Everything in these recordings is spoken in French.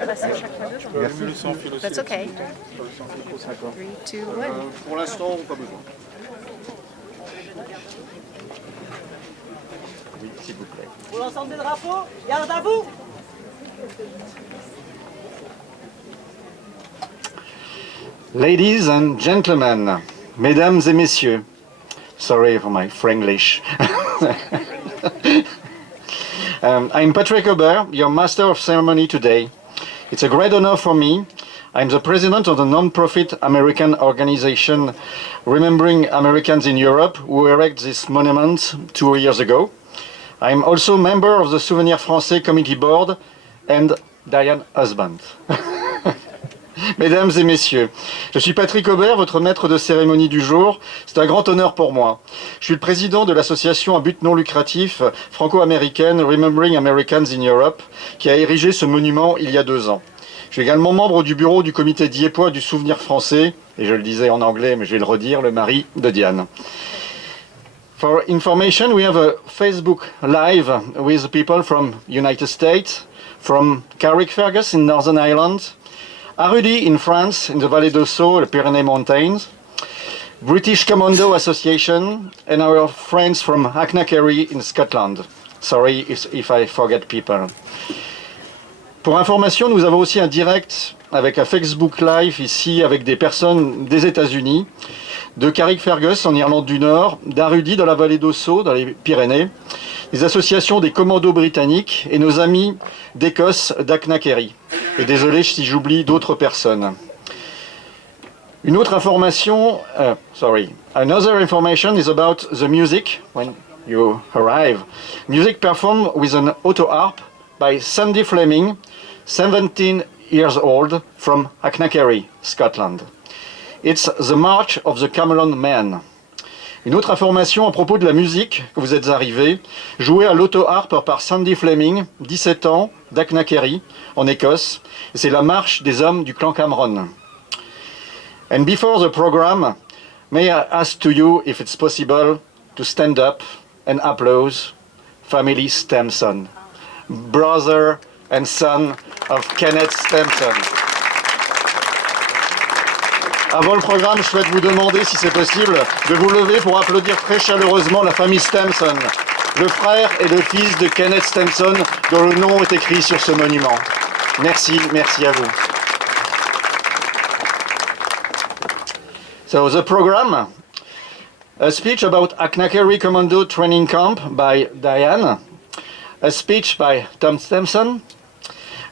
That's okay. 3, 2, 1. Pour l'instant, pas besoin. Oui, s'il vous plaît. Pour l'ensemble des drapeaux, garde à vous. Ladies and gentlemen, mesdames et messieurs, sorry for my Franglish. I'm Patrick Aubert, your master of ceremony today. It's a great honor for me. I'm the president of the non-profit American organization Remembering Americans in Europe, who erected this monument 2 years ago. I'm also a member of the Souvenir Français Committee Board and Diane's husband. Mesdames et messieurs, je suis Patrick Aubert, votre maître de cérémonie du jour. C'est un grand honneur pour moi. Je suis le président de l'association à but non lucratif franco-américaine Remembering Americans in Europe, qui a érigé ce monument il y a 2 ans. Je suis également membre du bureau du comité diepois du souvenir français, et je le disais en anglais, mais je vais le redire, le mari de Diane. For information, we have a Facebook Live with people from United States, from Carrickfergus in Northern Ireland, Arudi in France, in the Vallée d'Ossau, the Pyrenees Mountains, British Commando Association, and our friends from Achnacarry in Scotland. Sorry if I forget people. Pour information, nous avons aussi un direct avec un Facebook Live ici avec des personnes des États-Unis, de Carrickfergus en Irlande du Nord, d'Arudi dans la Vallée d'Ossau, dans les Pyrénées, des associations des commandos britanniques et nos amis d'Écosse d'Achnacarry. Et désolé si j'oublie d'autres personnes. Une autre information, another information is about the music when you arrive. Music performed with an auto harp by Sandy Fleming, 17 years old, from Achnacarry, Scotland. It's the March of the Camelon Men. Une autre information à propos de la musique que vous êtes arrivés, jouée à l'auto-harpe par Sandy Fleming, 17 ans, d'Achnacarry, en Écosse, et c'est la marche des hommes du clan Cameron. And before the program, may I ask to you if it's possible to stand up and applaud family Stamson, brother and son of Kenneth Stamson. Avant le programme, je souhaite vous demander, si c'est possible, de vous lever pour applaudir très chaleureusement la famille Stamson, le frère et le fils de Kenneth Stamson, dont le nom est écrit sur ce monument. Merci, merci à vous. So the program, a speech about Achnacarry Commando Training Camp by Diane, a speech by Tom Stamson,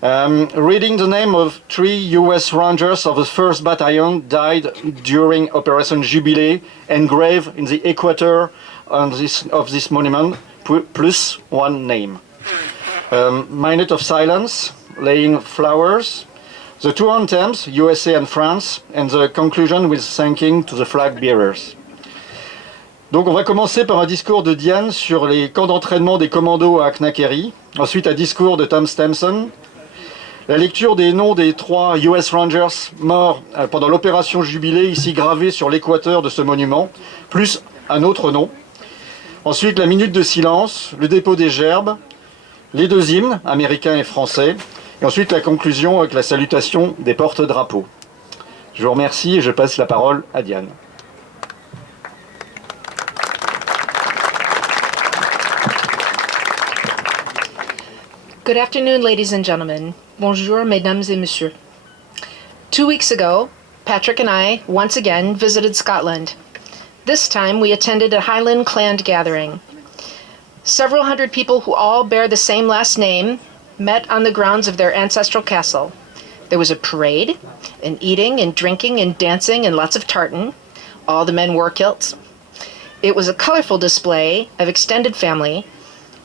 reading the name of 3 US Rangers of the 1st Battalion died during Operation Jubilee, engraved in the equator of this monument, plus 1 name. Minute of silence, laying flowers, the 2 anthems, USA and France, and the conclusion with thanking to the flag bearers. Donc on va commencer par un discours de Diane sur les camps d'entraînement des commandos à Achnacarry, ensuite un discours de Tom Stamson, la lecture des noms des 3 US Rangers morts pendant l'opération Jubilé, ici gravés sur l'équateur de ce monument, plus un autre nom. Ensuite, la minute de silence, le dépôt des gerbes, les 2 hymnes, américains et français, et ensuite la conclusion avec la salutation des porte-drapeaux. Je vous remercie et je passe la parole à Diane. Good afternoon, ladies and gentlemen. Bonjour, mesdames et messieurs. 2 weeks ago, Patrick and I once again visited Scotland. This time we attended a Highland clan gathering. Several hundred people who all bear the same last name met on the grounds of their ancestral castle. There was a parade, and eating and drinking and dancing and lots of tartan. All the men wore kilts. It was a colorful display of extended family,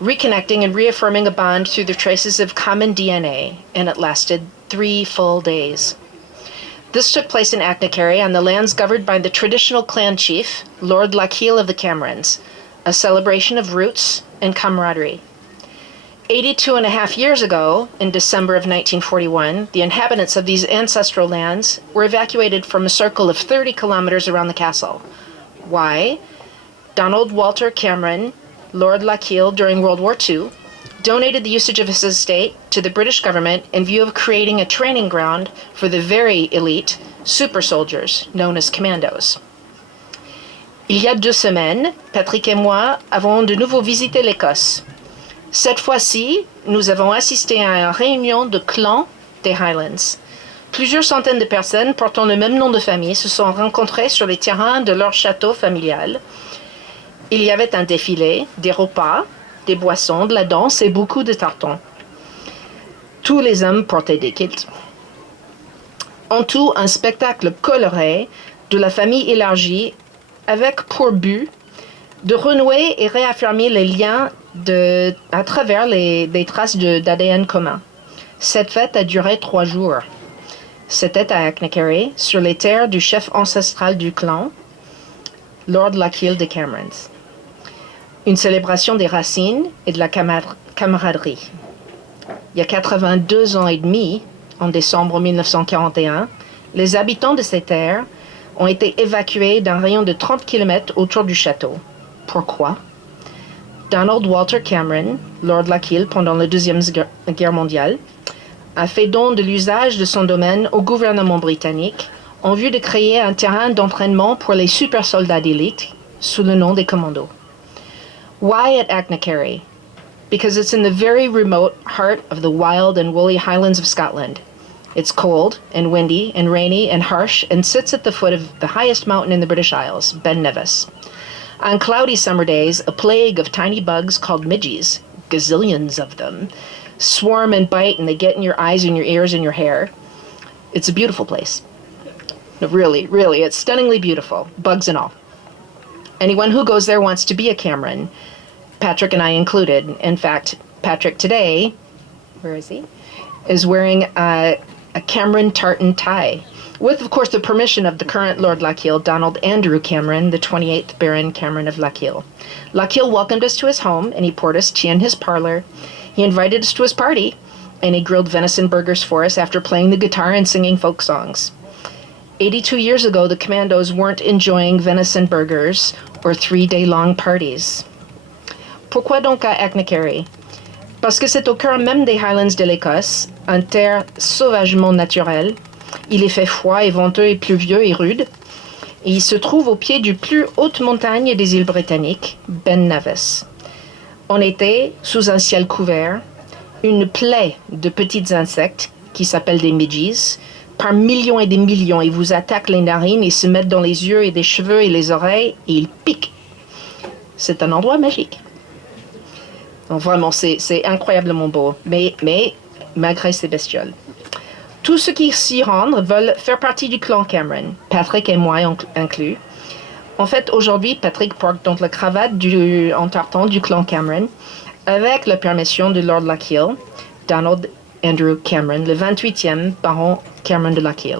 reconnecting and reaffirming a bond through the traces of common DNA, and it lasted 3 full days. This took place in Achnacarry on the lands governed by the traditional clan chief, Lord Lochiel of the Camerons, a celebration of roots and camaraderie. 82 and a half years ago, in December of 1941, the inhabitants of these ancestral lands were evacuated from a circle of 30 kilometers around the castle. Why? Donald Walter Cameron, Lord Lochiel during World War II, donated the usage of his estate to the British government in view of creating a training ground for the very elite super soldiers known as commandos. Il y a 2 semaines, Patrick et moi avons de nouveau visité l'Écosse. Cette fois-ci, nous avons assisté à une réunion de clans des Highlands. Plusieurs centaines de personnes portant le même nom de famille se sont rencontrées sur les terrains de leur château familial. Il y avait un défilé, des repas, des boissons, de la danse et beaucoup de tartons. Tous les hommes portaient des kilts. En tout, un spectacle coloré de la famille élargie avec pour but de renouer et réaffirmer les liens à travers des traces d'ADN commun. Cette fête a duré 3 jours. C'était à Achnacarry, sur les terres du chef ancestral du clan, Lord Lochiel de Camerons. Une célébration des racines et de la camaraderie. Il y a 82 ans et demi, en décembre 1941, les habitants de ces terres ont été évacués d'un rayon de 30 km autour du château. Pourquoi? Donald Walter Cameron, Lord Lochiel pendant la Deuxième Guerre mondiale, a fait don de l'usage de son domaine au gouvernement britannique en vue de créer un terrain d'entraînement pour les super soldats d'élite sous le nom des commandos. Why at Achnacarry? Because it's in the very remote heart of the wild and woolly Highlands of Scotland. It's cold and windy and rainy and harsh and sits at the foot of the highest mountain in the British Isles, Ben Nevis. On cloudy summer days, a plague of tiny bugs called midges, gazillions of them, swarm and bite and they get in your eyes and your ears and your hair. It's a beautiful place. Really, it's stunningly beautiful, bugs and all. Anyone who goes there wants to be a Cameron, Patrick and I included. In fact, Patrick today, where is he? Is wearing a Cameron tartan tie, with, of course, the permission of the current Lord Lochiel, Donald Andrew Cameron, the 28th Baron Cameron of Lochiel. Lochiel welcomed us to his home, and he poured us tea in his parlor. He invited us to his party, and he grilled venison burgers for us after playing the guitar and singing folk songs. 82 years ago, the commandos weren't enjoying venison burgers or 3-day-long parties. Pourquoi donc à Achnacarry? Parce que c'est au cœur même des Highlands de l'Écosse, une terre sauvagement naturelle. Il est fait froid et venteux et pluvieux et rude. Et il se trouve au pied du plus haute montagne des îles britanniques, Ben Nevis. En été, sous un ciel couvert, une plaie de petits insectes qui s'appellent des midges, par millions et des millions, ils vous attaquent les narines, ils se mettent dans les yeux et des cheveux et les oreilles et ils piquent. C'est un endroit magique. Donc vraiment, c'est incroyablement beau, mais malgré ces bestioles. Tous ceux qui s'y rendent veulent faire partie du clan Cameron, Patrick et moi inclus. En fait, aujourd'hui, Patrick porte donc la cravate en tartan du clan Cameron, avec la permission de Lord Lochiel, Donald Andrew Cameron, le 28e baron Cameron de Lochiel.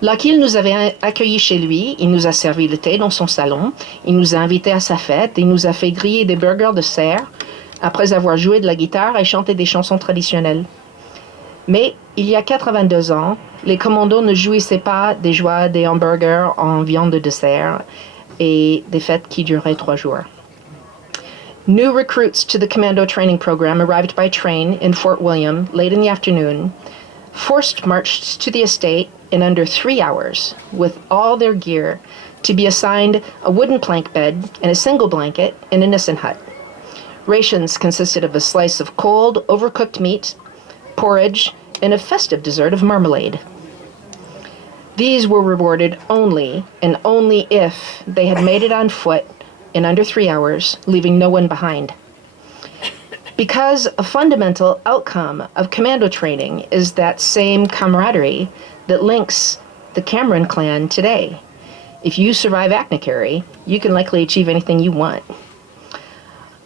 Lochiel nous avait accueillis chez lui, il nous a servi le thé dans son salon, il nous a invités à sa fête, il nous a fait griller des burgers de cerf, après avoir joué de la guitare et chanté des chansons traditionnelles. Mais il y a 82 ans, les commandos ne jouissaient pas des joies des hamburgers en viande de dessert et des fêtes qui duraient 3 jours. New recruits to the commando training program arrived by train in Fort William late in the afternoon, forced marched to the estate in under 3 hours with all their gear to be assigned a wooden plank bed and a single blanket in a Nissen hut. Rations consisted of a slice of cold, overcooked meat, porridge, and a festive dessert of marmalade. These were rewarded only and only if they had made it on foot in under 3 hours, leaving no one behind. Because a fundamental outcome of commando training is that same camaraderie that links the Cameron clan today. If you survive Achnacarry, you can likely achieve anything you want.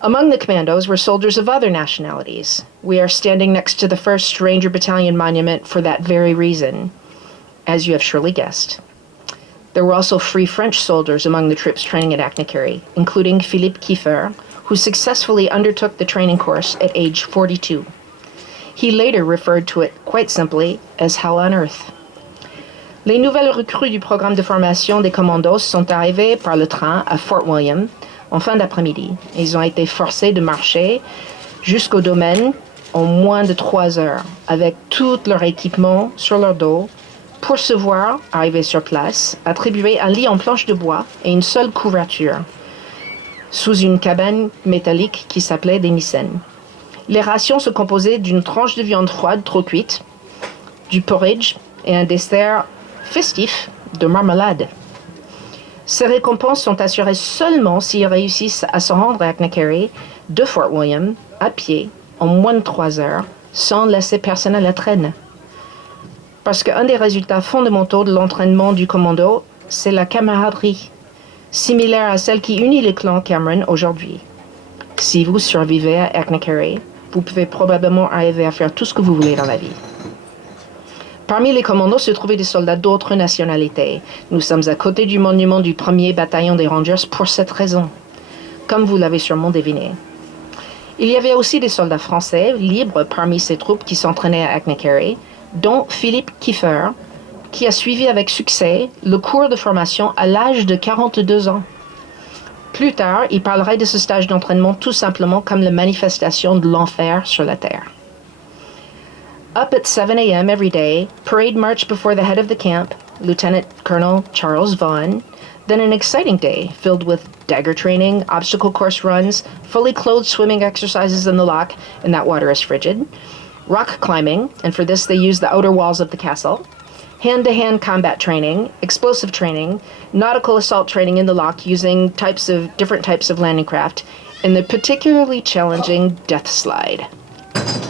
Among the commandos were soldiers of other nationalities. We are standing next to the 1st Ranger Battalion monument for that very reason, as you have surely guessed. There were also free French soldiers among the troops training at Achnacarry, including Philippe Kieffer, who successfully undertook the training course at age 42. He later referred to it quite simply as Hell on Earth. Les nouvelles recrues du programme de formation des commandos sont arrivées par le train à Fort William en fin d'après-midi. Ils ont été forcés de marcher jusqu'au domaine en moins de 3 heures, avec tout leur équipement sur leur dos, pour se voir arriver sur place, attribuer un lit en planche de bois et une seule couverture, sous une cabane métallique qui s'appelait des Mycènes. Les rations se composaient d'une tranche de viande froide trop cuite, du porridge et un dessert festif de marmelade. Ces récompenses sont assurées seulement s'ils réussissent à se rendre à Agnacarry de Fort William à pied en moins de 3 heures sans laisser personne à la traîne. Parce qu'un des résultats fondamentaux de l'entraînement du commando, c'est la camaraderie, similaire à celle qui unit les clans Cameron aujourd'hui. Si vous survivez à Agnacarry, vous pouvez probablement arriver à faire tout ce que vous voulez dans la vie. Parmi les commandos se trouvaient des soldats d'autres nationalités. Nous sommes à côté du monument du 1er bataillon des Rangers pour cette raison, comme vous l'avez sûrement deviné. Il y avait aussi des soldats français libres parmi ces troupes qui s'entraînaient à Agnacarry, dont Philippe Kiefer, qui a suivi avec succès le cours de formation à l'âge de 42 ans. Plus tard, il parlerait de ce stage d'entraînement tout simplement comme la manifestation de l'enfer sur la terre. Up at 7 a.m. every day, parade march before the head of the camp, Lieutenant Colonel Charles Vaughan, then an exciting day filled with dagger training, obstacle course runs, fully clothed swimming exercises in the loch, and that water is frigid, rock climbing, and for this they use the outer walls of the castle, hand-to-hand combat training, explosive training, nautical assault training in the loch using different types of landing craft, and the particularly challenging death slide.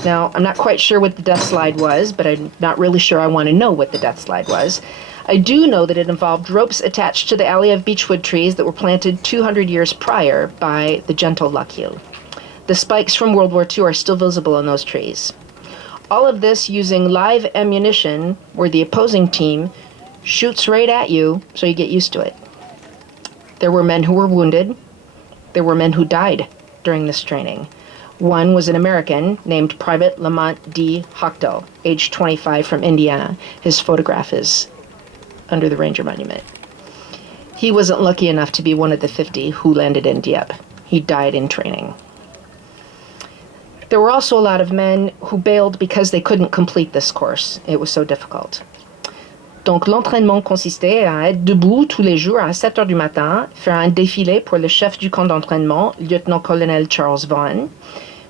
Now, I'm not quite sure what the death slide was, but I'm not really sure I want to know what the death slide was. I do know that it involved ropes attached to the alley of beechwood trees that were planted 200 years prior by the gentle Lochiel. The spikes from World War II are still visible on those trees. All of this using live ammunition where the opposing team shoots right at you, so you get used to it. There were men who were wounded. There were men who died during this training. One was an American named Private Lamont D. Hochtel, age 25 from Indiana. His photograph is under the Ranger Monument. He wasn't lucky enough to be one of the 50 who landed in Dieppe. He died in training. There were also a lot of men who bailed because they couldn't complete this course. It was so difficult. Donc l'entraînement consistait à être debout tous les jours à 7 heures du matin, faire un défilé pour le chef du camp d'entraînement, lieutenant-colonel Charles Vaughan,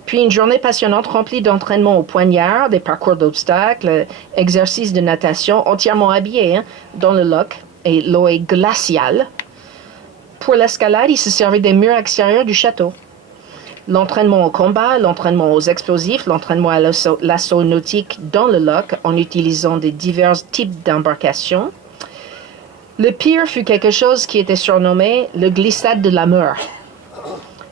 puis une journée passionnante remplie d'entraînement au poignard, des parcours d'obstacles, exercices de natation entièrement habillés dans le loch, et l'eau est glaciale. Pour l'escalade, il se servait des murs extérieurs du château. L'entraînement au combat, l'entraînement aux explosifs, l'entraînement à l'assaut nautique dans le loch en utilisant des divers types d'embarcations. Le pire fut quelque chose qui était surnommé le glissade de la mort.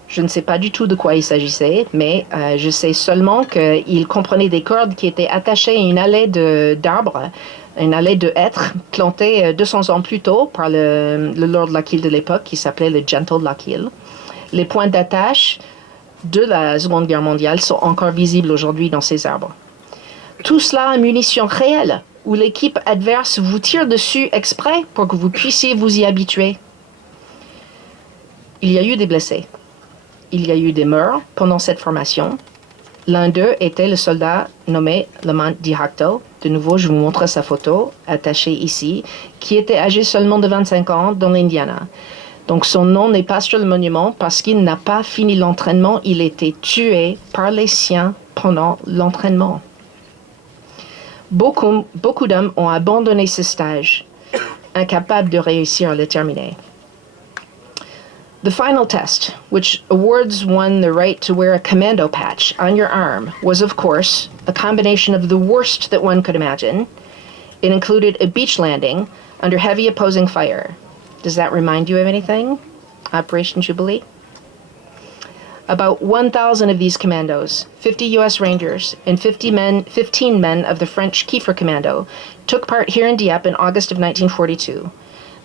Je ne sais pas du tout de quoi il s'agissait, mais je sais seulement qu'il comprenait des cordes qui étaient attachées à une allée d'arbres, une allée de hêtres plantée 200 ans plus tôt par le Lord Lochiel de l'époque, qui s'appelait le Gentle Lochiel. Les points d'attache de la Seconde Guerre mondiale sont encore visibles aujourd'hui dans ces arbres. Tout cela en munitions réelles, où l'équipe adverse vous tire dessus exprès pour que vous puissiez vous y habituer. Il y a eu des blessés. Il y a eu des morts pendant cette formation. L'un d'eux était le soldat nommé Lamont D. Hochtel. De nouveau, je vous montre sa photo, attachée ici, qui était âgé seulement de 25 ans dans l'Indiana. Donc son nom n'est pas sur le monument parce qu'il n'a pas fini l'entraînement. Il était tué par les siens pendant l'entraînement. Beaucoup d'hommes ont abandonné ce stage, incapables de réussir à le terminer. The final test, which awards one the right to wear a commando patch on your arm, was of course a combination of the worst that one could imagine. It included a beach landing under heavy opposing fire. Does that remind you of anything? Operation Jubilee? About 1,000 of these commandos, 50 U.S. Rangers, and 15 men of the French Kiefer Commando took part here in Dieppe in August of 1942.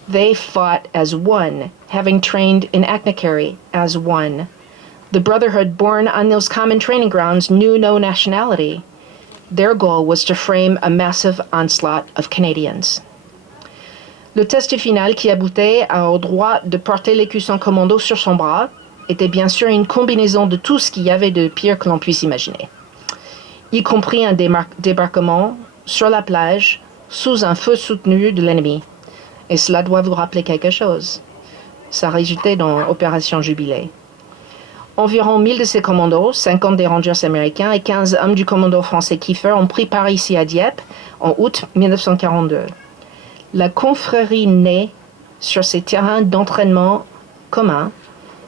They fought as one, having trained in Agnacarry as one. The brotherhood born on those common training grounds knew no nationality. Their goal was to frame a massive onslaught of Canadians. Le test final qui aboutait au droit de porter l'écusson commando sur son bras, était bien sûr une combinaison de tout ce qu'il y avait de pire que l'on puisse imaginer, y compris un débarquement sur la plage sous un feu soutenu de l'ennemi. Et cela doit vous rappeler quelque chose. Ça résultait dans Opération Jubilé. Environ 1000 de ces commandos, 50 des Rangers américains et 15 hommes du commando français Kiefer ont pris part ici à Dieppe en août 1942. La confrérie née sur ces terrains d'entraînement communs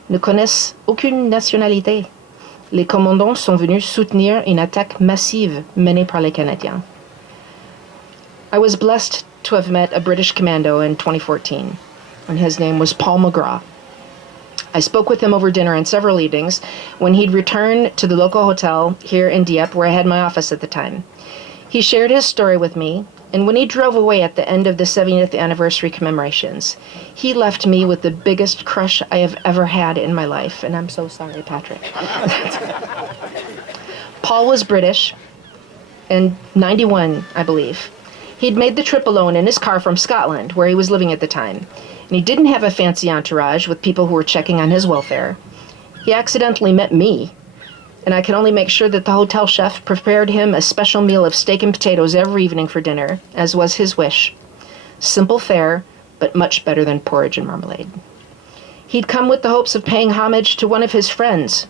ne connaissent aucune nationalité. Les commandants sont venus soutenir une attaque massive menée par les Canadiens. I was blessed to have met a British commando in 2014, and his name was Paul McGraw. I spoke with him over dinner and several evenings when he'd returned to the local hotel here in Dieppe, where I had my office at the time. He shared his story with me, and when he drove away at the end of the 70th anniversary commemorations, he left me with the biggest crush I have ever had in my life. And I'm so sorry, Patrick. Paul was British, and 91, I believe. He'd made the trip alone in his car from Scotland, where he was living at the time. And he didn't have a fancy entourage with people who were checking on his welfare. He accidentally met me, and I can only make sure that the hotel chef prepared him a special meal of steak and potatoes every evening for dinner, as was his wish. Simple fare, but much better than porridge and marmalade. He'd come with the hopes of paying homage to one of his friends,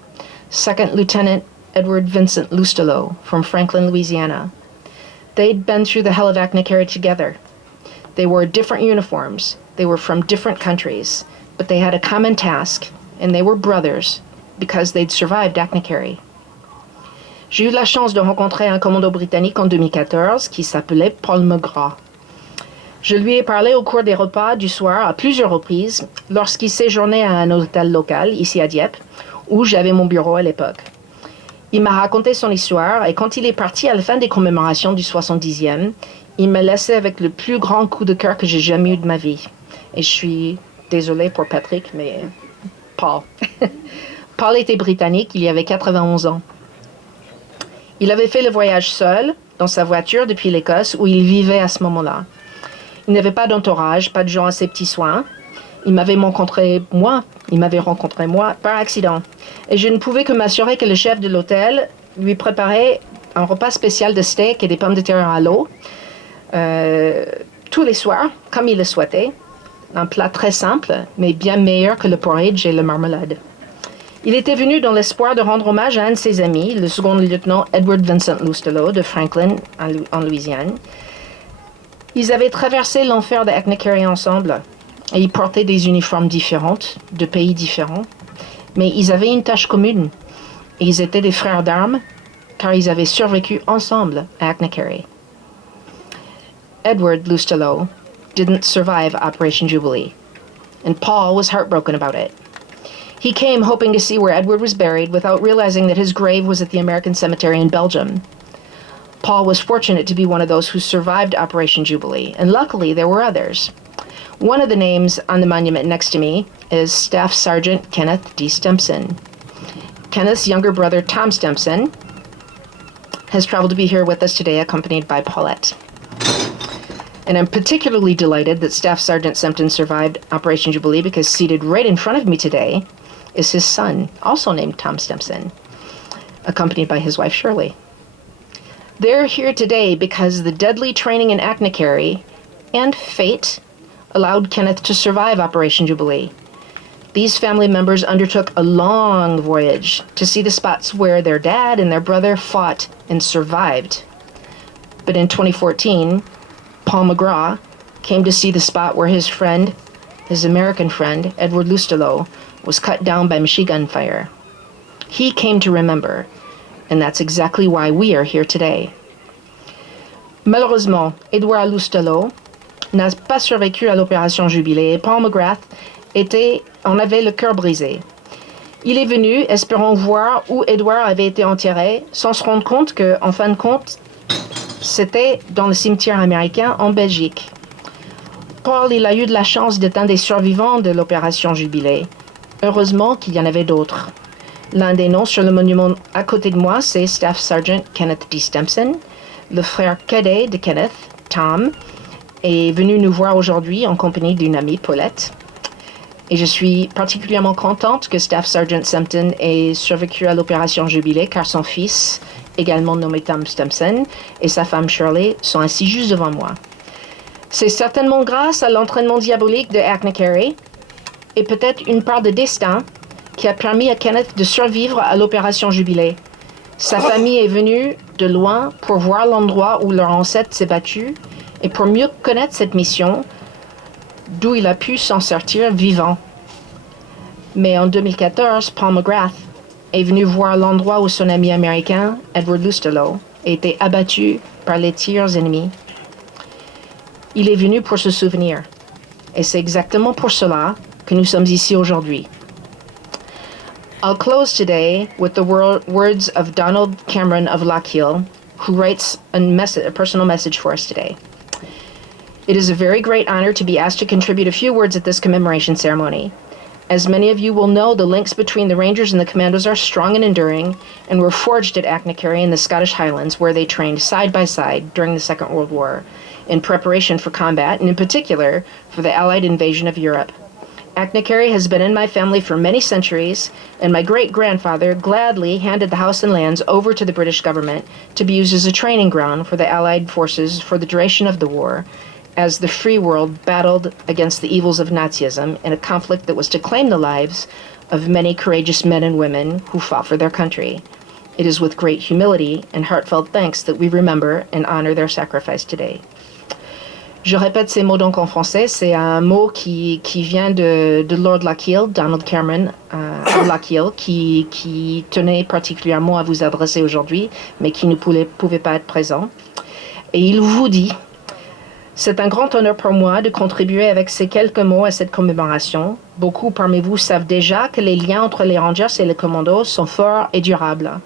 Second Lieutenant Edward Vincent Lustelot from Franklin, Louisiana. They'd been through the hell of Agnicary together. They wore different uniforms. They were from different countries, but they had a common task, and they were brothers because they'd survived Agnicary. J'ai eu la chance de rencontrer un commando britannique en 2014 qui s'appelait Paul McGraw. Je lui ai parlé au cours des repas du soir à plusieurs reprises lorsqu'il séjournait à un hôtel local ici à Dieppe, où j'avais mon bureau à l'époque. Il m'a raconté son histoire et quand il est parti à la fin des commémorations du 70e, il m'a laissé avec le plus grand coup de cœur que j'ai jamais eu de ma vie. Et je suis désolée pour Patrick, mais Paul. Paul était britannique, il y avait 91 ans. Il avait fait le voyage seul, dans sa voiture depuis l'Écosse, où il vivait à ce moment-là. Il n'avait pas d'entourage, pas de gens à ses petits soins. Il m'avait rencontré moi par accident. Et je ne pouvais que m'assurer que le chef de l'hôtel lui préparait un repas spécial de steak et des pommes de terre à l'eau, tous les soirs, comme il le souhaitait. Un plat très simple, mais bien meilleur que le porridge et la marmelade. Il était venu dans l'espoir de rendre hommage à un de ses amis, le second lieutenant Edward Vincent Lustelot de Franklin, en Louisiane. Ils avaient traversé l'enfer de Agnicary ensemble, et ils portaient des uniformes différentes, de pays différents, mais ils avaient une tâche commune. Et ils étaient des frères d'armes, car ils avaient survécu ensemble à Agnicary. Edward Lustelot didn't survive Operation Jubilee, and Paul was heartbroken about it. He came hoping to see where Edward was buried without realizing that his grave was at the American cemetery in Belgium. Paul was fortunate to be one of those who survived Operation Jubilee, and luckily there were others. One of the names on the monument next to me is Staff Sergeant Kenneth D. Stempson. Kenneth's younger brother, Tom Stempson, has traveled to be here with us today, accompanied by Paulette. And I'm particularly delighted that Staff Sergeant Stempson survived Operation Jubilee because seated right in front of me today is his son, also named Tom Stempson, accompanied by his wife, Shirley. They're here today because the deadly training in Agnicary and fate allowed Kenneth to survive Operation Jubilee. These family members undertook a long voyage to see the spots where their dad and their brother fought and survived. But in 2014, Paul McGraw came to see the spot where his friend, his American friend, Edward Lustelot, was cut down by machine gun fire. He came to remember, and that's exactly why we are here today. Malheureusement, Edward Lustelot n'a pas survécu à l'opération Jubilé et Paul McGrath en avait le cœur brisé. Il est venu espérant voir où Edward avait été enterré, sans se rendre compte que, en fin de compte, c'était dans le cimetière américain en Belgique. Paul, il a eu de la chance d'être un des survivants de l'opération Jubilé. Heureusement qu'il y en avait d'autres. L'un des noms sur le monument à côté de moi, c'est Staff Sergeant Kenneth D. Stempson. Le frère cadet de Kenneth, Tom, est venu nous voir aujourd'hui en compagnie d'une amie, Paulette. Et je suis particulièrement contente que Staff Sergeant Sempton ait survécu à l'opération Jubilé, car son fils, également nommé Tom Stimson, et sa femme Shirley sont assis juste devant moi. C'est certainement grâce à l'entraînement diabolique de Hackney Carey, et peut-être une part de destin, qui a permis à Kenneth de survivre à l'opération Jubilé. Sa famille est venue de loin pour voir l'endroit où leur ancêtre s'est battu et pour mieux connaître cette mission, d'où il a pu s'en sortir vivant. Mais en 2014, Paul McGrath est venu voir l'endroit où son ami américain, Edward Lustelow, a été abattu par les tirs ennemis. Il est venu pour se souvenir. Et c'est exactement pour cela que nous sommes ici aujourd'hui. I'll close today with the words of Donald Cameron of Lockheed, who writes a personal message for us today. It is a very great honor to be asked to contribute a few words at this commemoration ceremony. As many of you will know, the links between the Rangers and the Commandos are strong and enduring, and were forged at Achnacarry in the Scottish Highlands, where they trained side by side during the Second World War, in preparation for combat, and in particular, for the Allied invasion of Europe. Achnacarry has been in my family for many centuries, and my great-grandfather gladly handed the house and lands over to the British government to be used as a training ground for the Allied forces for the duration of the war, as the free world battled against the evils of Nazism in a conflict that was to claim the lives of many courageous men and women who fought for their country. It is with great humility and heartfelt thanks that we remember and honor their sacrifice today. Je répète ces mots donc en français. C'est un mot qui vient de Lord Lockheed, Donald Cameron Lockheed, qui tenait particulièrement à vous adresser aujourd'hui, mais qui ne pouvait pas être présent. Et il vous dit: c'est un grand honneur pour moi de contribuer avec ces quelques mots à cette commémoration. Beaucoup parmi vous savent déjà que les liens entre les Rangers et les commandos sont forts et durables.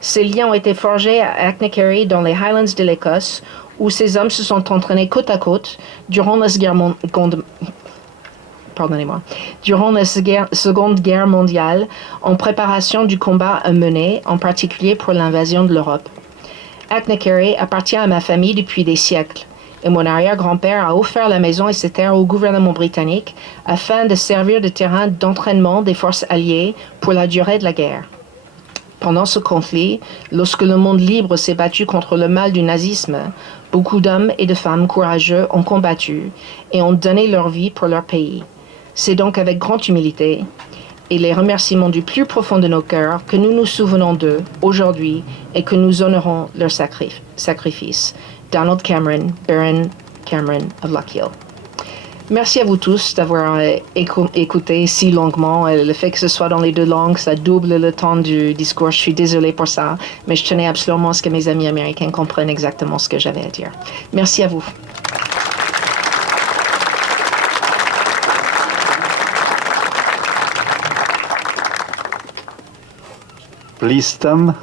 Ces liens ont été forgés à Achnacarry dans les Highlands de l'Écosse, où ces hommes se sont entraînés côte à côte durant la Seconde Guerre mondiale en préparation du combat à mener, en particulier pour l'invasion de l'Europe. Achnacarry appartient à ma famille depuis des siècles, et mon arrière-grand-père a offert la maison et ses terres au gouvernement britannique afin de servir de terrain d'entraînement des forces alliées pour la durée de la guerre. Pendant ce conflit, lorsque le monde libre s'est battu contre le mal du nazisme, beaucoup d'hommes et de femmes courageux ont combattu et ont donné leur vie pour leur pays. C'est donc avec grande humilité et les remerciements du plus profond de nos cœurs que nous nous souvenons d'eux aujourd'hui et que nous honorons leur sacrifice. Donald Cameron, Baron Cameron of Lockheed. Merci à vous tous d'avoir écouté si longuement. Le fait que ce soit dans les deux langues, ça double le temps du discours. Je suis désolée pour ça, mais je tenais absolument à ce que mes amis américains comprennent exactement ce que j'avais à dire. Merci à vous. Please, Tom.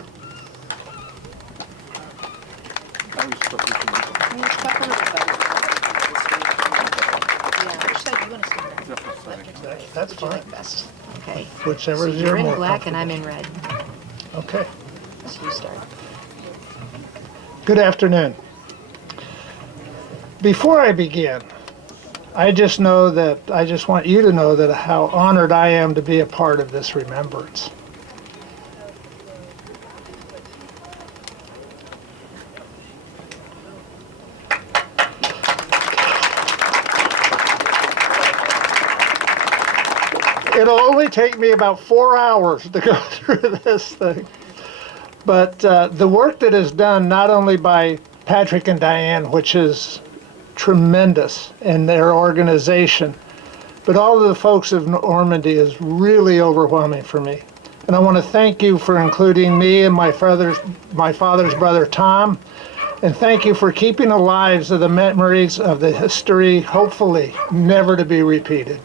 That's fine. Best. Okay. Whichever So is you're your in more black and comfortable. I'm in red. Okay. So you start. Good afternoon. Before I begin, I just want you to know that how honored I am to be a part of this remembrance. It'll only take me about 4 hours to go through this thing. But the work that is done not only by Patrick and Diane, which is tremendous in their organization, but all of the folks of Normandy is really overwhelming for me. And I want to thank you for including me and my father's brother Tom, and thank you for keeping alive the memories of the history, hopefully never to be repeated.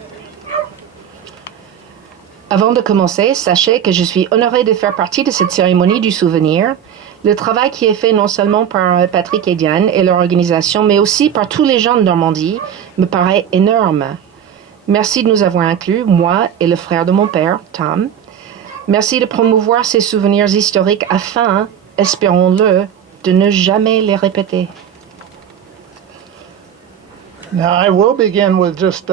Avant de commencer, sachez que je suis honorée de faire partie de cette cérémonie du souvenir. Le travail qui est fait non seulement par Patrick et Diane et leur organisation, mais aussi par tous les gens de Normandie, me paraît énorme. Merci de nous avoir inclus, moi et le frère de mon père, Tom. Merci de promouvoir ces souvenirs historiques afin, espérons-le, de ne jamais les répéter. Now I will begin with just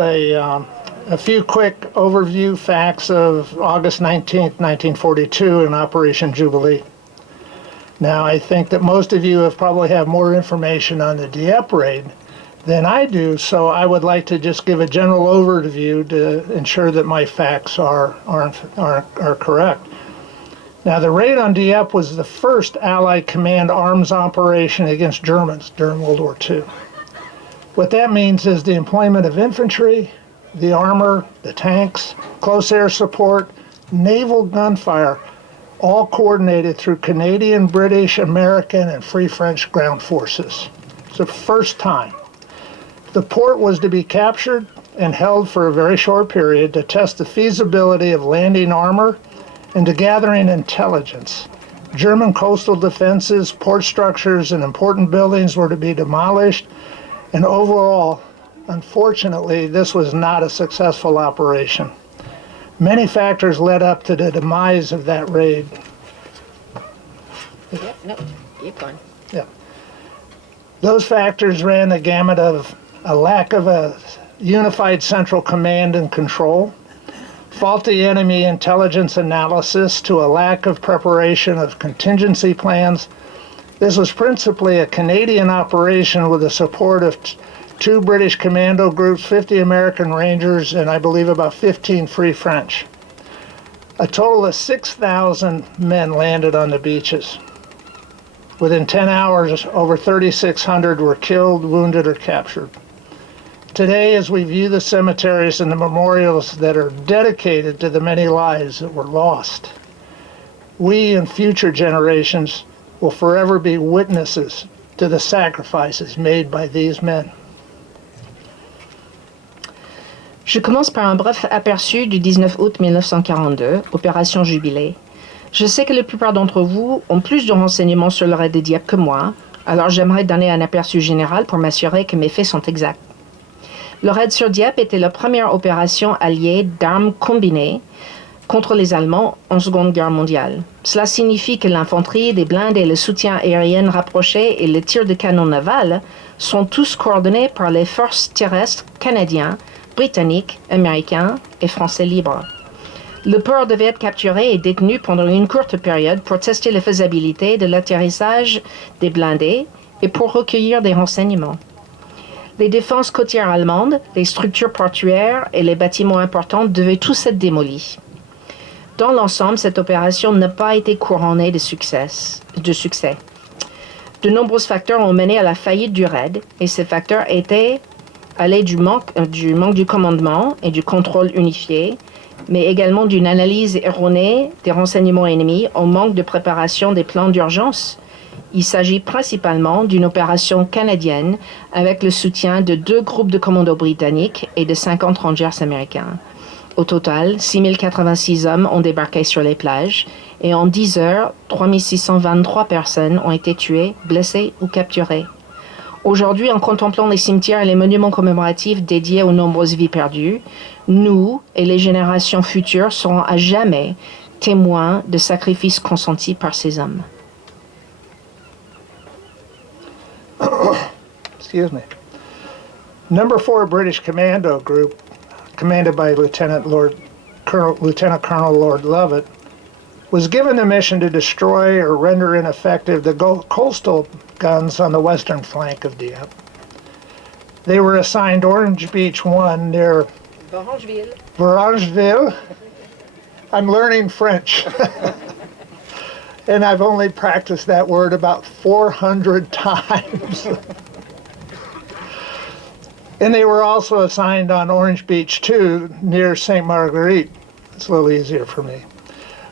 A few quick overview facts of August 19th, 1942 in Operation Jubilee. Now, I think that most of you have probably have more information on the Dieppe raid than I do, so I would like to just give a general overview to ensure that my facts are correct. Now, the raid on Dieppe was the first Allied command arms operation against Germans during World War II. What that means is the employment of infantry, the armor, the tanks, close air support, naval gunfire, all coordinated through Canadian, British, American, and Free French ground forces. It's the first time. The port was to be captured and held for a very short period to test the feasibility of landing armor and to gathering intelligence. German coastal defenses, port structures, and important buildings were to be demolished, and overall, unfortunately, this was not a successful operation. Many factors led up to the demise of that raid. Yep, no, keep going. Yeah. Those factors ran the gamut of a lack of a unified central command and control, faulty enemy intelligence analysis, to a lack of preparation of contingency plans. This was principally a Canadian operation with the support of 2 British commando groups, 50 American Rangers, and I believe about 15 Free French. A total of 6,000 men landed on the beaches. Within 10 hours, over 3,600 were killed, wounded, or captured. Today, as we view the cemeteries and the memorials that are dedicated to the many lives that were lost, we and future generations will forever be witnesses to the sacrifices made by these men. Je commence par un bref aperçu du 19 août 1942, opération Jubilé. Je sais que la plupart d'entre vous ont plus de renseignements sur le raid de Dieppe que moi, alors j'aimerais donner un aperçu général pour m'assurer que mes faits sont exacts. Le raid sur Dieppe était la première opération alliée d'armes combinées contre les Allemands en Seconde Guerre mondiale. Cela signifie que l'infanterie, des blindes et le soutien aérien rapproché et le tir de canon naval sont tous coordonnés par les forces terrestres canadiens, britanniques, américains et français libres. Le port devait être capturé et détenu pendant une courte période pour tester la faisabilité de l'atterrissage des blindés et pour recueillir des renseignements. Les défenses côtières allemandes, les structures portuaires et les bâtiments importants devaient tous être démolis. Dans l'ensemble, cette opération n'a pas été couronnée de succès. De nombreux facteurs ont mené à la faillite du raid, et ces facteurs étaient allés du manque du commandement et du contrôle unifié, mais également d'une analyse erronée des renseignements ennemis, au manque de préparation des plans d'urgence. Il s'agit principalement d'une opération canadienne avec le soutien de 2 groupes de commandos britanniques et de 50 rangers américains. Au total, 6086 hommes ont débarqué sur les plages et en 10 heures, 3623 personnes ont été tuées, blessées ou capturées. Aujourd'hui, en contemplant les cimetières et les monuments commémoratifs dédiés aux nombreuses vies perdues, nous et les générations futures serons à jamais témoins de sacrifices consentis par ces hommes. Excuse me. Number 4 British Commando Group, commanded by Lieutenant Colonel Lord Lovett, was given the mission to destroy or render ineffective the coastal guns on the western flank of Dieppe. They were assigned Orange Beach 1 near Varangeville. I'm learning French. And I've only practiced that word about 400 times. And they were also assigned on Orange Beach 2 near St. Marguerite. It's a little easier for me.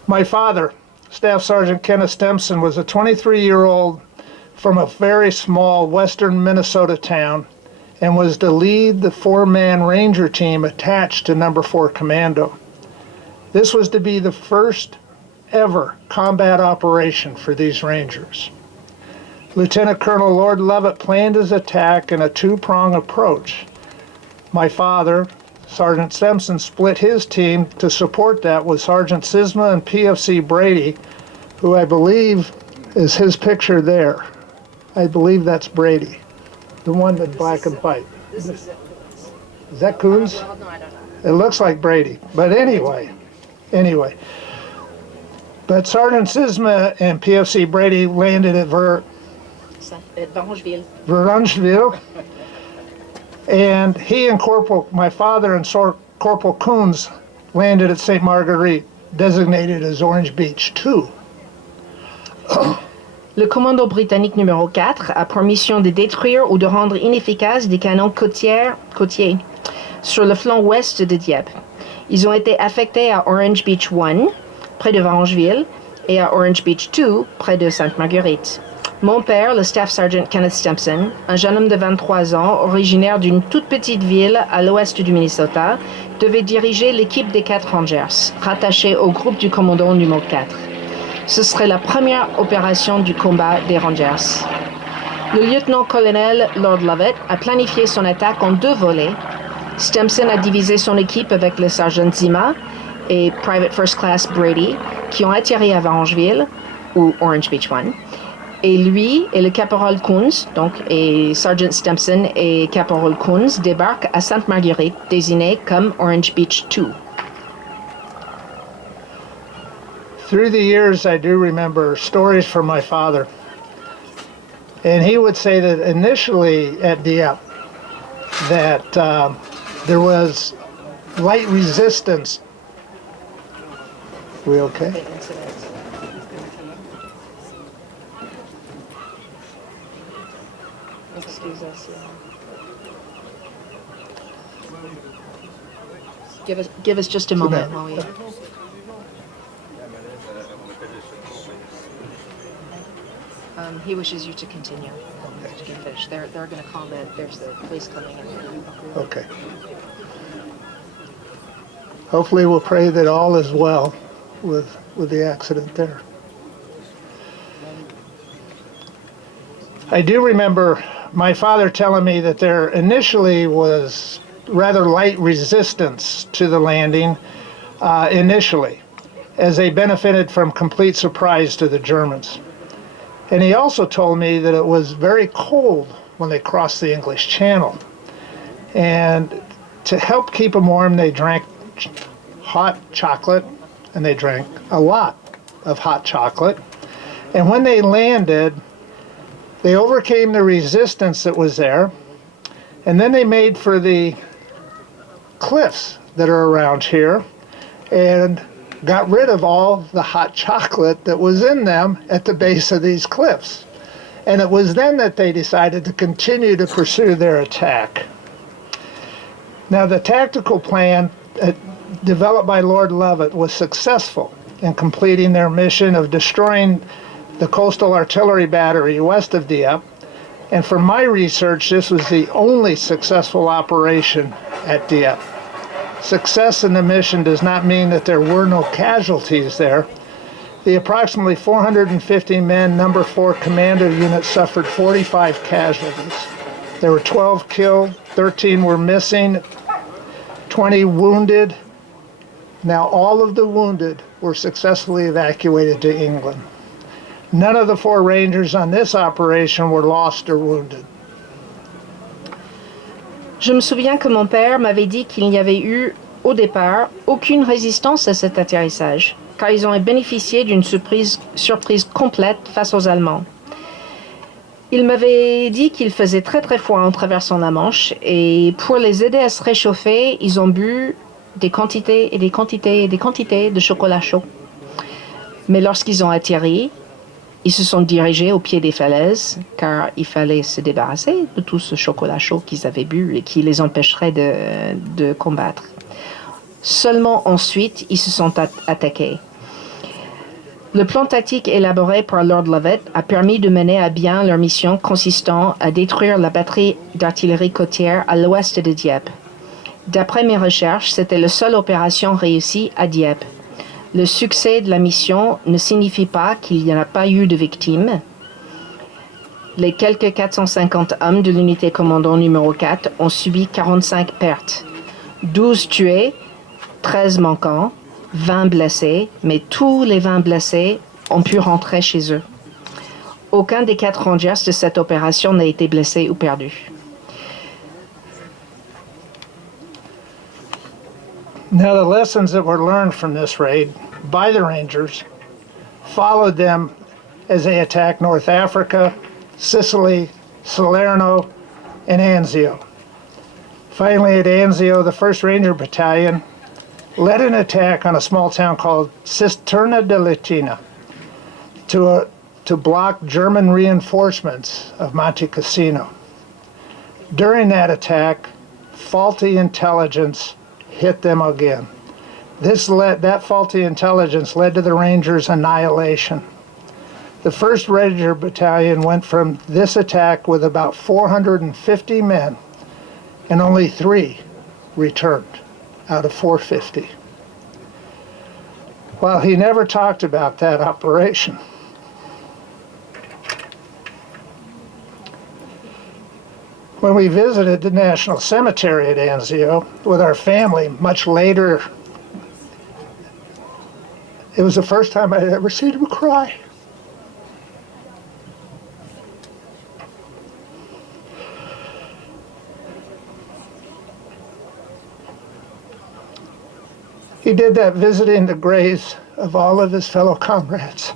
My father, Staff Sergeant Kenneth Stimson, was a 23-year-old from a very small western Minnesota town and was to lead the 4-man Ranger team attached to Number 4 Commando. This was to be the first ever combat operation for these Rangers. Lieutenant Colonel Lord Lovett planned his attack in a 2-prong approach. My father, Sergeant Stimson, split his team to support that with Sergeant Sisma and PFC Brady, who I believe is his picture there. I believe that's Brady, the one in black and white. Is that Coons? It looks like Brady. But anyway. But Sergeant Sisma and PFC Brady landed at Varangeville. And he and my father and Corporal Coons landed at St. Marguerite, designated as Orange Beach 2. Le commando britannique numéro 4 a pour mission de détruire ou de rendre inefficaces des canons côtiers sur le flanc ouest de Dieppe. Ils ont été affectés à Orange Beach 1, près de Varangeville, et à Orange Beach 2, près de Sainte-Marguerite. Mon père, le Staff Sergeant Kenneth Stimpson, un jeune homme de 23 ans, originaire d'une toute petite ville à l'ouest du Minnesota, devait diriger l'équipe des 4 Rangers, rattachée au groupe du commandant numéro 4. Ce serait la première opération du combat des Rangers. Le lieutenant-colonel Lord Lovett a planifié son attaque en 2 volets. Stimpson a divisé son équipe avec le sergent Zima et Private First Class Brady, qui ont atterri à Varangeville, ou Orange Beach 1. Et lui et le caporal Coons, et Sergeant Stimpson et caporal Coons débarquent à Sainte-Marguerite, désigné comme Orange Beach 2. Through the years, I do remember stories from my father. And he would say that initially at Dieppe, that there was light resistance. We okay? Excuse us. Give us just a moment while we. He wishes you to continue. To get finished. They're going to comment. There's the police coming in. Okay. Hopefully we'll pray that all is well with the accident there. I do remember my father telling me that there initially was rather light resistance to the landing initially, as they benefited from complete surprise to the Germans. And he also told me that it was very cold when they crossed the English Channel. And to help keep them warm, they drank hot chocolate, and they drank a lot of hot chocolate. And when they landed, they overcame the resistance that was there, and then they made for the cliffs that are around here and got rid of all the hot chocolate that was in them at the base of these cliffs. And it was then that they decided to continue to pursue their attack. Now, the tactical plan developed by Lord Lovett was successful in completing their mission of destroying the coastal artillery battery west of Dieppe. And from my research, this was the only successful operation at Dieppe. Success in the mission does not mean that there were no casualties there. The approximately 450 men, number 4 commando unit suffered 45 casualties. There were 12 killed, 13 were missing, 20 wounded. Now all of the wounded were successfully evacuated to England. None of the 4 Rangers on this operation were lost or wounded. Je me souviens que mon père m'avait dit qu'il n'y avait eu, au départ, aucune résistance à cet atterrissage, car ils ont bénéficié d'une surprise complète face aux Allemands. Il m'avait dit qu'il faisait très très froid en traversant la Manche, et pour les aider à se réchauffer, ils ont bu des quantités et des quantités et des quantités de chocolat chaud. Mais lorsqu'ils ont atterri, ils se sont dirigés au pied des falaises, car il fallait se débarrasser de tout ce chocolat chaud qu'ils avaient bu et qui les empêcherait de combattre. Seulement ensuite, ils se sont attaqués. Le plan tactique élaboré par Lord Lovett a permis de mener à bien leur mission consistant à détruire la batterie d'artillerie côtière à l'ouest de Dieppe. D'après mes recherches, c'était la seule opération réussie à Dieppe. Le succès de la mission ne signifie pas qu'il n'y en a pas eu de victimes. Les quelques 450 hommes de l'unité commandant numéro 4 ont subi 45 pertes. 12 tués, 13 manquants, 20 blessés, mais tous les 20 blessés ont pu rentrer chez eux. Aucun des 4 Rangers de cette opération n'a été blessé ou perdu. Now, the lessons that were learned from this raid by the Rangers followed them as they attacked North Africa, Sicily, Salerno, and Anzio. Finally, at Anzio, the 1st Ranger Battalion led an attack on a small town called Cisterna de Latina to block German reinforcements of Monte Cassino. During that attack, faulty intelligence hit them again. That faulty intelligence led to the Rangers' annihilation. The 1st Ranger Battalion went from this attack with about 450 men, and only 3 returned out of 450. Well, he never talked about that operation. When we visited the National Cemetery at Anzio with our family much later, it was the first time I'd ever seen him cry. He did that visiting the graves of all of his fellow comrades.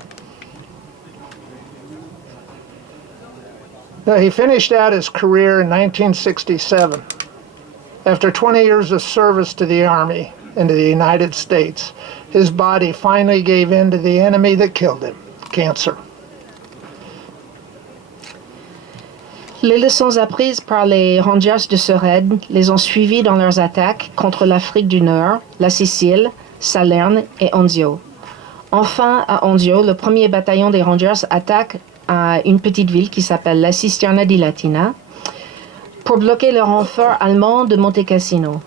Now, he finished out his career in 1967. After 20 years of service to the Army and to the United States, his body finally gave in to the enemy that killed him, cancer. Les leçons apprises par les Rangers de ce raid les ont suivis dans leurs attaques contre l'Afrique du Nord, la Sicile, Salerne et Anzio. Enfin, à Anzio, le 1er bataillon des Rangers attaque à une petite ville qui s'appelle la Cisterna di Latina pour bloquer le renfort allemand de Monte Cassino.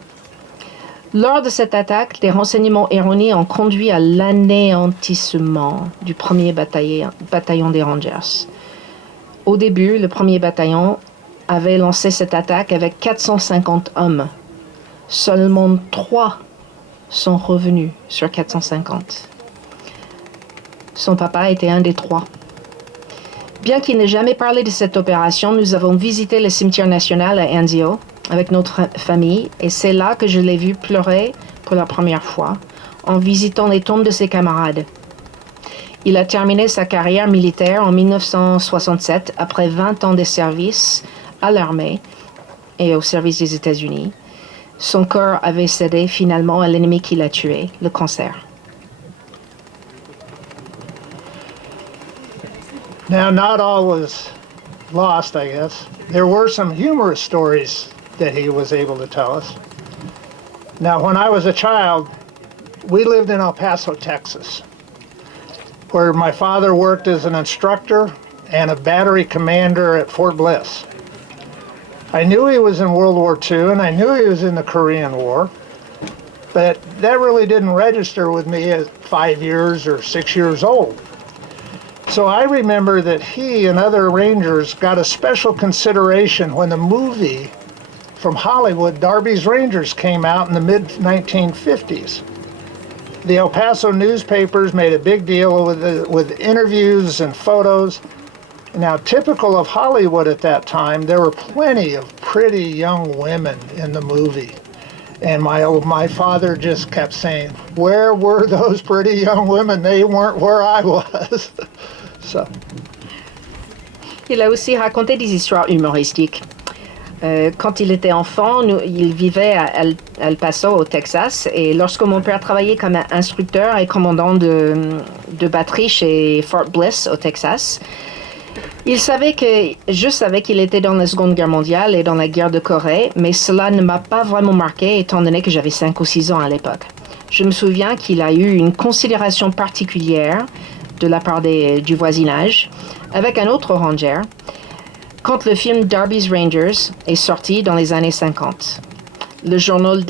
Lors de cette attaque, des renseignements erronés ont conduit à l'anéantissement du 1er bataillon des Rangers. Au début, le 1er bataillon avait lancé cette attaque avec 450 hommes. Seulement 3 sont revenus sur 450. Son papa était un des 3. Bien qu'il n'ait jamais parlé de cette opération, nous avons visité le cimetière national à Anzio avec notre famille et c'est là que je l'ai vu pleurer pour la première fois en visitant les tombes de ses camarades. Il a terminé sa carrière militaire en 1967 après 20 ans de service à l'armée et au service des États-Unis. Son corps avait cédé finalement à l'ennemi qui l'a tué, le cancer. Now, not all was lost, I guess. There were some humorous stories that he was able to tell us. Now, when I was a child, we lived in El Paso, Texas, where my father worked as an instructor and a battery commander at Fort Bliss. I knew he was in World War II and I knew he was in the Korean War, but that really didn't register with me at 5 years or 6 years old. So I remember that he and other Rangers got a special consideration when the movie from Hollywood, Darby's Rangers, came out in the mid-1950s. The El Paso newspapers made a big deal with interviews and photos. Now, typical of Hollywood at that time, there were plenty of pretty young women in the movie. And my father just kept saying, where were those pretty young women? They weren't where I was. So. Il a aussi raconté des histoires humoristiques. Quand il était enfant, il vivait à El Paso, au Texas, et lorsque mon père travaillait comme instructeur et commandant de batterie chez Fort Bliss, au Texas, je savais qu'il était dans la Seconde Guerre mondiale et dans la guerre de Corée, mais cela ne m'a pas vraiment marqué étant donné que j'avais 5 ou 6 ans à l'époque. Je me souviens qu'il a eu une considération particulière de la part du voisinage avec un autre ranger quand le film Darby's Rangers est sorti dans les années 50. Le journal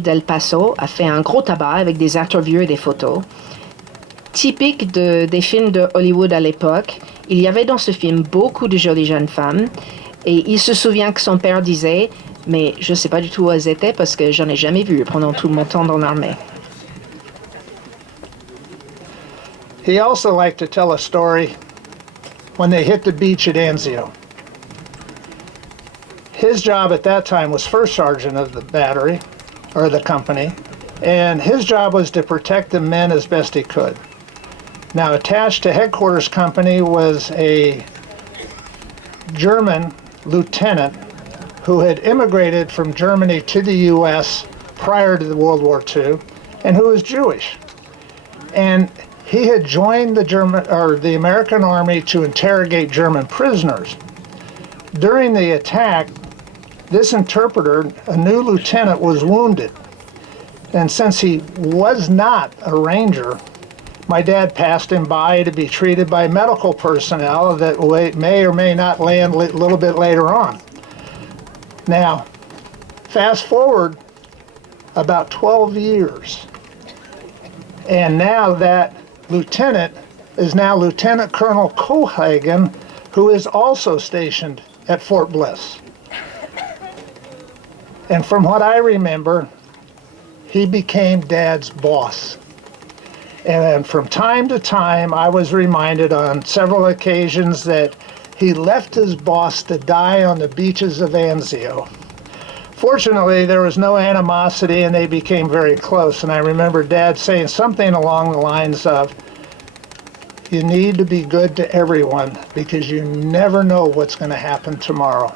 d'El Paso a fait un gros tabac avec des interviews et des photos. Typique des films de Hollywood à l'époque, il y avait dans ce film beaucoup de jolies jeunes femmes et il se souvient que son père disait « mais je ne sais pas du tout où elles étaient parce que j'en ai jamais vu pendant tout mon temps dans l'armée ». He also liked to tell a story when they hit the beach at Anzio. His job at that time was first sergeant of the battery, or the company, And his job was to protect the men as best he could. Now, attached to headquarters company was a German lieutenant who had immigrated from Germany to the U.S. prior to the World War II, and who was Jewish. And he had joined the American Army to interrogate German prisoners. During the attack, this interpreter, a new lieutenant, was wounded. And since he was not a ranger, my dad passed him by to be treated by medical personnel that may or may not land a little bit later on. Now, fast forward about 12 years, and now that lieutenant is now Lieutenant Colonel Cohagen, who is also stationed at Fort Bliss. And from what I remember, he became Dad's boss. And from time to time, I was reminded on several occasions that he left his boss to die on the beaches of Anzio. Fortunately, there was no animosity and they became very close. And I remember Dad saying something along the lines of, you need to be good to everyone because you never know what's going to happen tomorrow.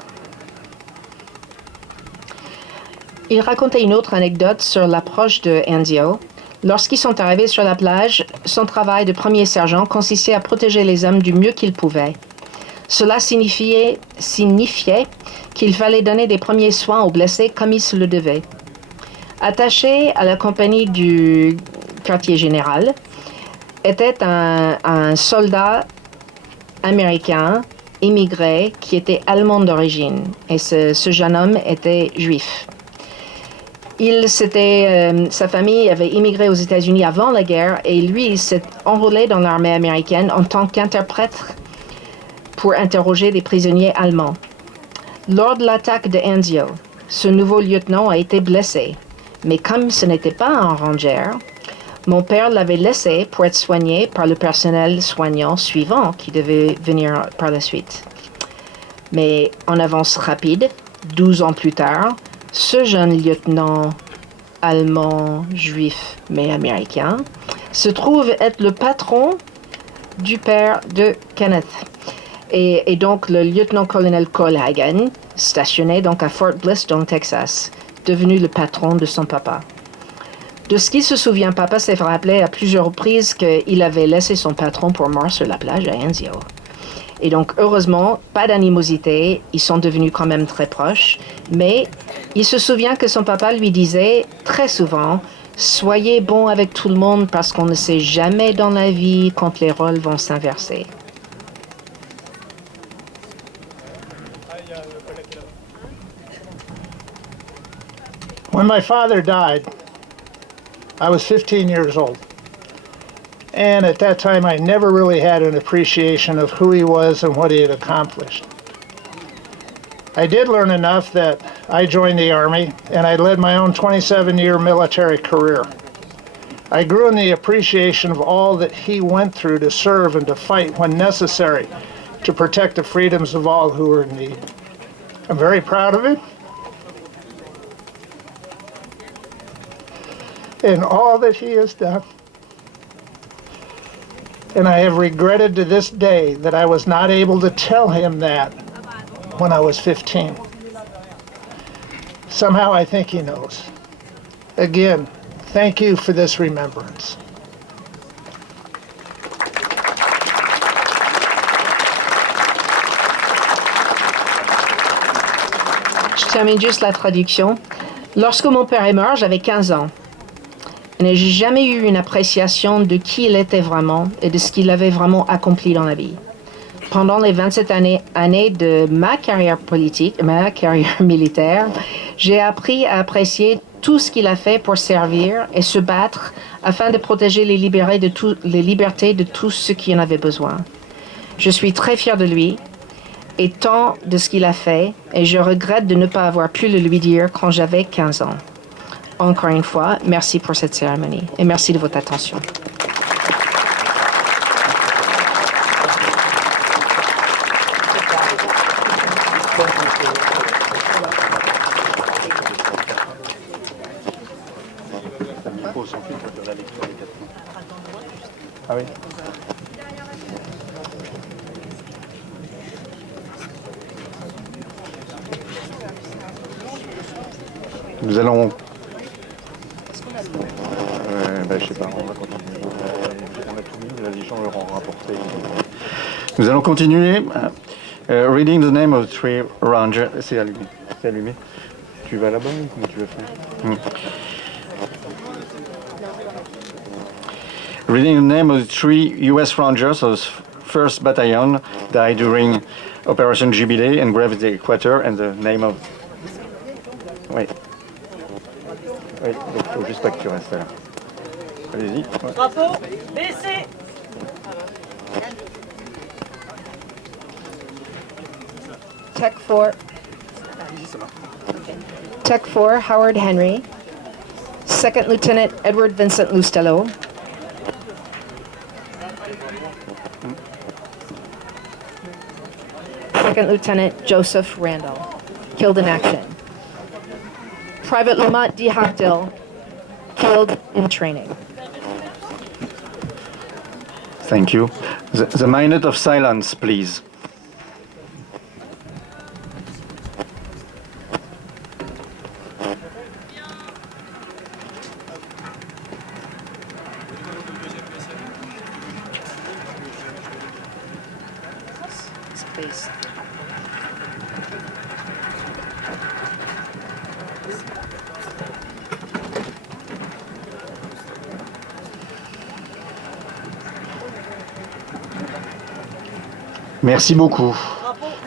Il racontait une autre anecdote sur l'approche de Anzio. Lorsqu'ils sont arrivés sur la plage, son travail de premier sergent consistait à protéger les hommes du mieux qu'il pouvait. Cela signifiait qu'il fallait donner des premiers soins aux blessés comme il se le devait. Attaché à la compagnie du quartier général était un soldat américain immigré qui était allemand d'origine, et ce jeune homme était juif. Sa famille avait immigré aux États-Unis avant la guerre et lui, il s'est enrôlé dans l'armée américaine en tant qu'interprète pour interroger des prisonniers allemands. Lors de l'attaque de Anzio, ce nouveau lieutenant a été blessé, mais comme ce n'était pas un ranger, mon père l'avait laissé pour être soigné par le personnel soignant suivant qui devait venir par la suite. Mais en avance rapide, 12 ans plus tard, ce jeune lieutenant allemand, juif, mais américain, se trouve être le patron du père de Kenneth. Et donc le lieutenant-colonel Cohagen, stationné donc à Fort Bliss dans le Texas, devenu le patron de son papa. De ce qu'il se souvient, papa s'est rappelé à plusieurs reprises qu'il avait laissé son patron pour mort sur la plage à Anzio. Et donc, heureusement, pas d'animosité, ils sont devenus quand même très proches, mais il se souvient que son papa lui disait très souvent « Soyez bon avec tout le monde parce qu'on ne sait jamais dans la vie quand les rôles vont s'inverser. » When my father died, I was 15 years old. And at that time, I never really had an appreciation of who he was and what he had accomplished. I did learn enough that I joined the Army, and I led my own 27-year military career. I grew in the appreciation of all that he went through to serve and to fight when necessary to protect the freedoms of all who were in need. I'm very proud of it. And all that he has done. And I have regretted to this day that I was not able to tell him that when I was 15. Somehow I think he knows. Again, thank you for this remembrance. Je termine juste la traduction. Lorsque mon père est mort, j'avais 15 ans. Je n'ai jamais eu une appréciation de qui il était vraiment et de ce qu'il avait vraiment accompli dans la vie. Pendant les 27 années de ma carrière politique, ma carrière militaire, j'ai appris à apprécier tout ce qu'il a fait pour servir et se battre afin de protéger les libertés de tous ceux qui en avaient besoin. Je suis très fier de lui et tant de ce qu'il a fait et je regrette de ne pas avoir pu le lui dire quand j'avais 15 ans. Encore une fois, merci pour cette cérémonie et merci de votre attention. Ah oui. Nous allons. Je sais pas, on va continuer. On a tout mis, les gens leur ont rapporté. Nous allons continuer. Reading the name of the three rangers. C'est allumé. C'est allumé. Tu vas là-bas ou comment tu vas faire? Reading the name of the three U.S. Rangers of the 1st Battalion died during Operation Jubilee and Brave the Equator and the name of... Oui. Oui, donc il faut juste pas que tu restes là. Allez-y. Ouais. Drapeau, baissez. Tech 4. Tech 4, Howard Henry. Second Lieutenant Edward Vincent Lustello. Second Lieutenant Joseph Randall, killed in action. Private Lamont D. Hockdill, killed in training. Thank you. The minute of silence, please. Space. Merci beaucoup.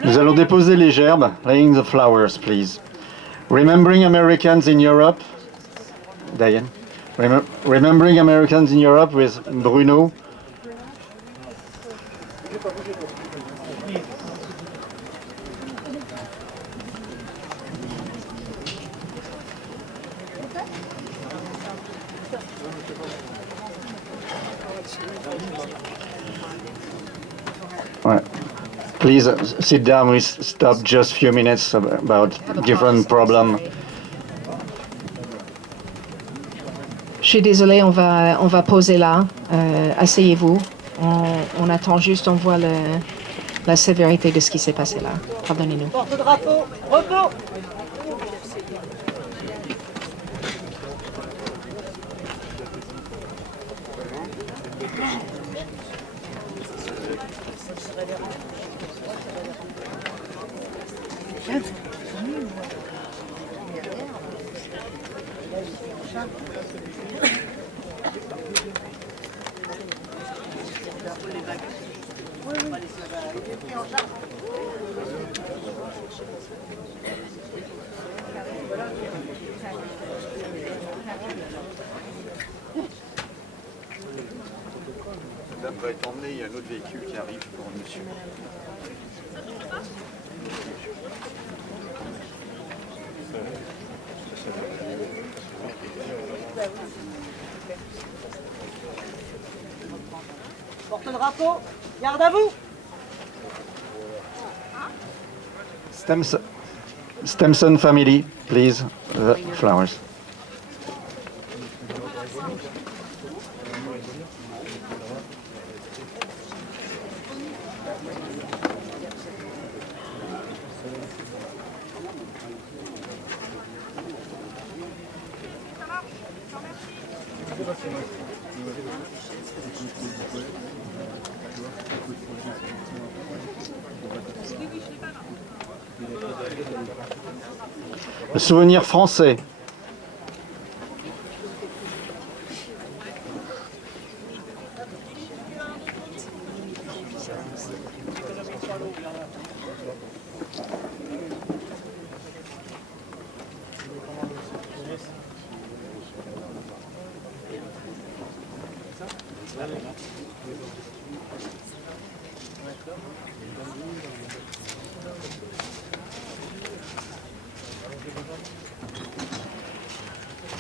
Nous allons déposer les gerbes. Laying the flowers, please. Remembering Americans in Europe. Diane. Remembering Americans in Europe with Bruno. Right. Please sit down. We stop just a few minutes about different problem. Je suis désolée, on va poser là. Asseyez-vous. On attend juste, on voit la sévérité de ce qui s'est passé là. Pardonnez-nous. Porte-drapeau, repos. Madame va être emmenée, il y a un autre véhicule qui arrive pour monsieur. Porte-drapeau, garde à vous. Stemson family, please, the flowers. Le souvenir français.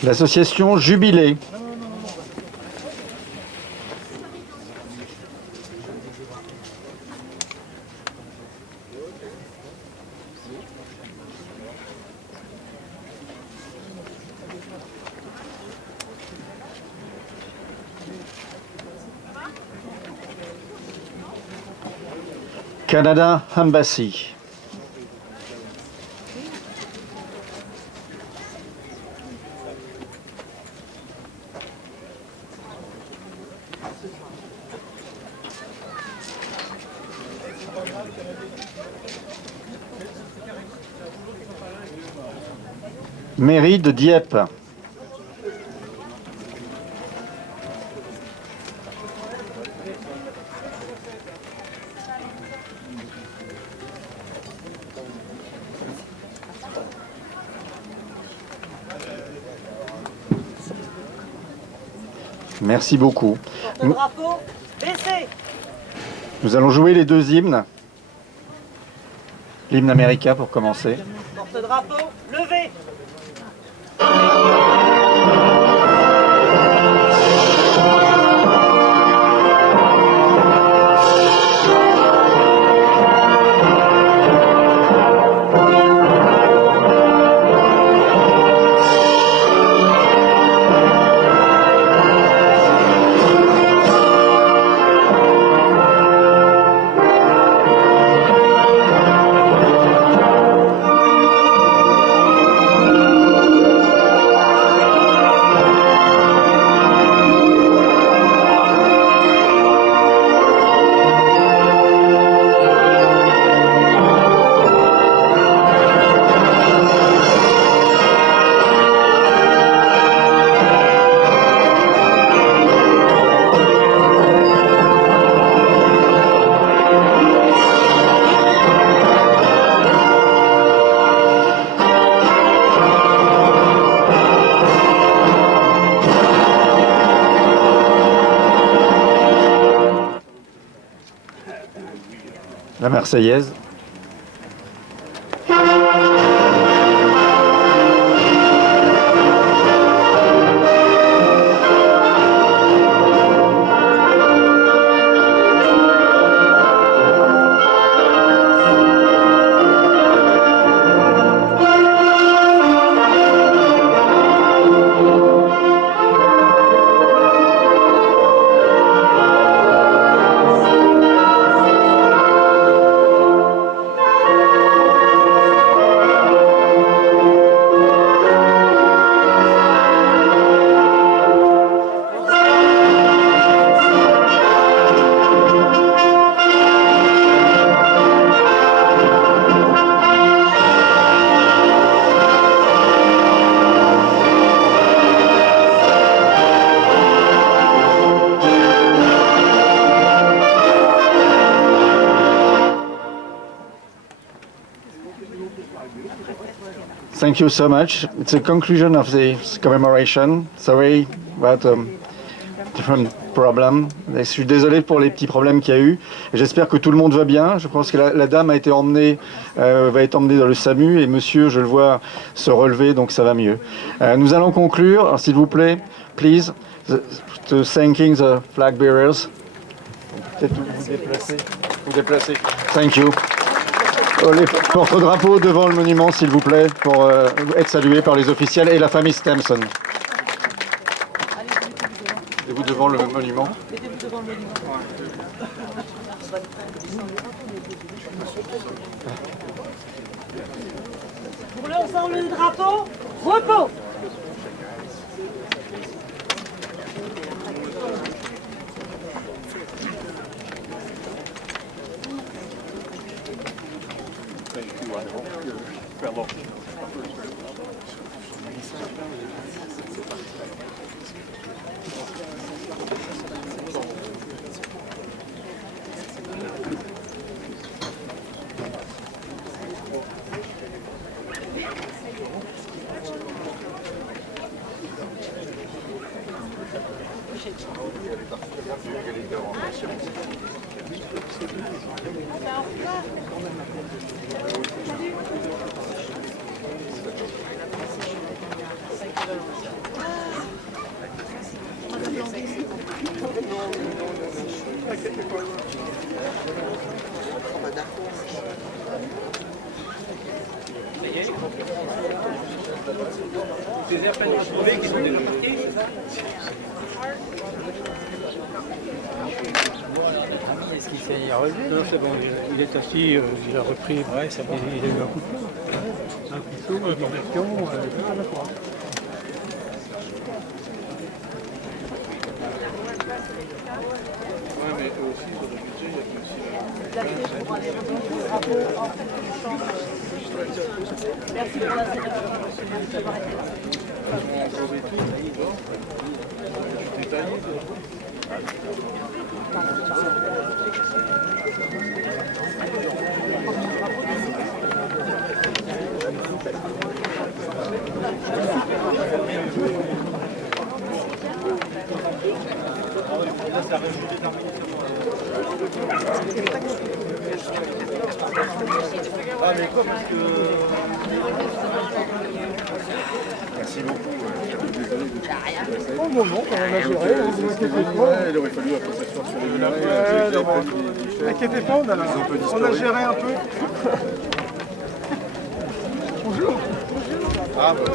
L'association Jubilé. Canada Embassy. Mairie de Dieppe. Merci beaucoup. Porte-drapeau, baissez. Nous allons jouer les deux hymnes. L'hymne américain pour commencer. Porte-drapeau, levez. La Marseillaise. Thank you so much. It's a conclusion of the commemoration. Sorry about different problem. Je suis désolé pour les petits problèmes qu'il y a eu. J'espère que tout le monde va bien. Je pense que la dame a été emmenée, va être emmenée dans le SAMU et monsieur, je le vois se relever, donc ça va mieux. Nous allons conclure. Alors, s'il vous plaît, please, to thanking the flag bearers. Peut-être vous déplacer. Thank you. Les porte-drapeaux devant le monument, s'il vous plaît, pour être salués par les officiels et la famille Stamson. Mettez-vous devant le monument. Mettez-vous devant le monument. Pour l'ensemble du drapeau, repos. Est-ce qu'il s'est relevé? Non, c'est bon, il est assis, il a repris. Ouais, c'est bon. Il a eu un coup de poing. Un coup de poing, une diversion. Ouais, mais aussi, sur le budget, il y a aussi Merci pour la célébration. Merci d'avoir été là. Ah, mais quoi, parce que... Merci beaucoup. Désolé de... Oh non, non, on a géré, vous inquiétez pas. Il aurait fallu après s'asseoir sur les murs. Ne inquiétez pas, on a géré un peu. Bonjour. Ah, bah.